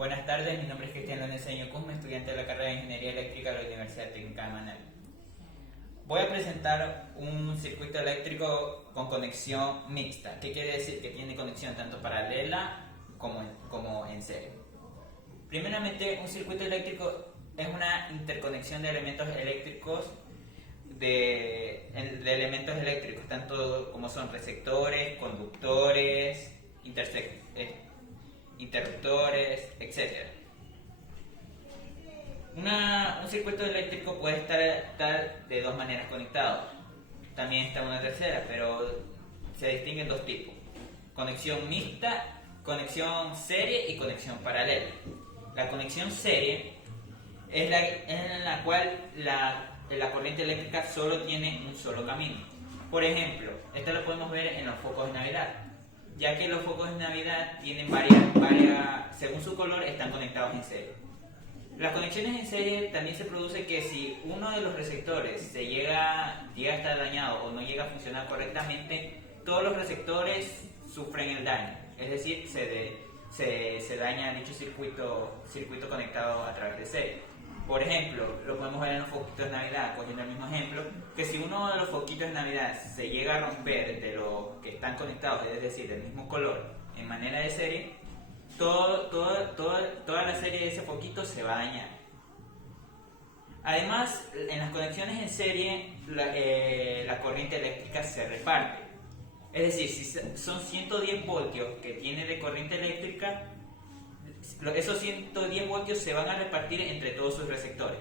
Buenas tardes, mi nombre es Cristian Lorenzeño Cusme, estudiante de la carrera de Ingeniería Eléctrica de la Universidad Técnica de Manabí. Voy a presentar un circuito eléctrico con conexión mixta. ¿Qué quiere decir? Que tiene conexión tanto paralela como en serie. Primeramente, un circuito eléctrico es una interconexión de elementos eléctricos tanto como son receptores, conductores, interruptores, etc. Un circuito eléctrico puede estar de dos maneras conectado. También está una tercera, pero se distinguen dos tipos: conexión mixta, conexión serie y conexión paralela. La conexión serie es en la cual la corriente eléctrica solo tiene un solo camino. Por ejemplo, esto lo podemos ver en los focos de Navidad, ya que los focos de Navidad tienen varias, según su color, están conectados en serie. Las conexiones en serie también se produce que si uno de los receptores llega a estar dañado o no llega a funcionar correctamente, todos los receptores sufren el daño, es decir, se daña dicho circuito conectado a través de serie. Por ejemplo, lo podemos ver en los foquitos de Navidad, cogiendo el mismo ejemplo, que si uno de los foquitos de Navidad se llega a romper de los que están conectados, es decir, del mismo color, en manera de serie, toda la serie de ese foquito se va a dañar. Además, en las conexiones en serie, la corriente eléctrica se reparte. Es decir, si son 110 voltios que tiene de corriente eléctrica, esos 110 voltios se van a repartir entre todos sus receptores.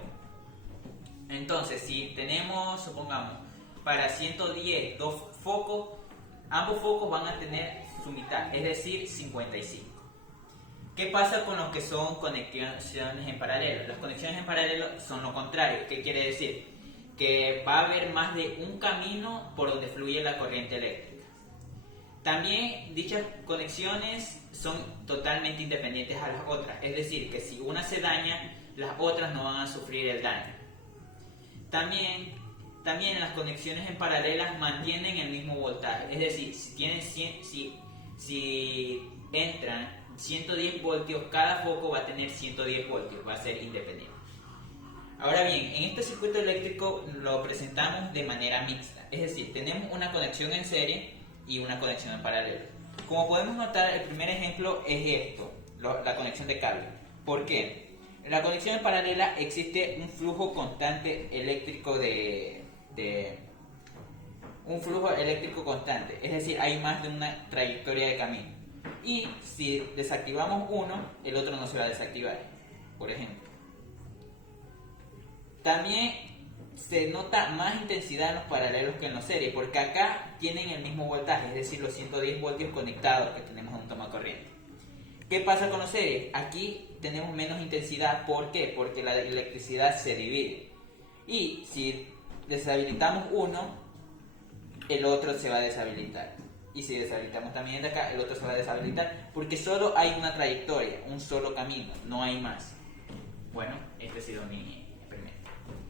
Entonces, si tenemos, supongamos, para 110 dos focos, ambos focos van a tener su mitad, es decir, 55. ¿Qué pasa con los que son conexiones en paralelo? Las conexiones en paralelo son lo contrario. ¿Qué quiere decir? Que va a haber más de un camino por donde fluye la corriente eléctrica. También dichas conexiones son totalmente independientes a las otras, es decir, que si una se daña, las otras no van a sufrir el daño. También las conexiones en paralelas mantienen el mismo voltaje, es decir, si entran 110 voltios, cada foco va a tener 110 voltios, va a ser independiente. Ahora bien, en este circuito eléctrico lo presentamos de manera mixta, es decir, tenemos una conexión en serie y una conexión en paralelo. Como podemos notar, el primer ejemplo es esto, la conexión de cable. ¿Por qué? En la conexión en paralela existe un flujo constante eléctrico un flujo eléctrico constante, es decir, hay más de una trayectoria de camino. Y si desactivamos uno, el otro no se va a desactivar, por ejemplo. También se nota más intensidad en los paralelos que en los series, porque acá tienen el mismo voltaje, es decir, los 110 voltios conectados que tenemos a un toma corriente. ¿Qué pasa con los series? Aquí tenemos menos intensidad. ¿Por qué? Porque la electricidad se divide. Y si deshabilitamos uno, el otro se va a deshabilitar. Y si deshabilitamos también el de acá, el otro se va a deshabilitar, porque solo hay una trayectoria, un solo camino, no hay más. Bueno, este ha sido mi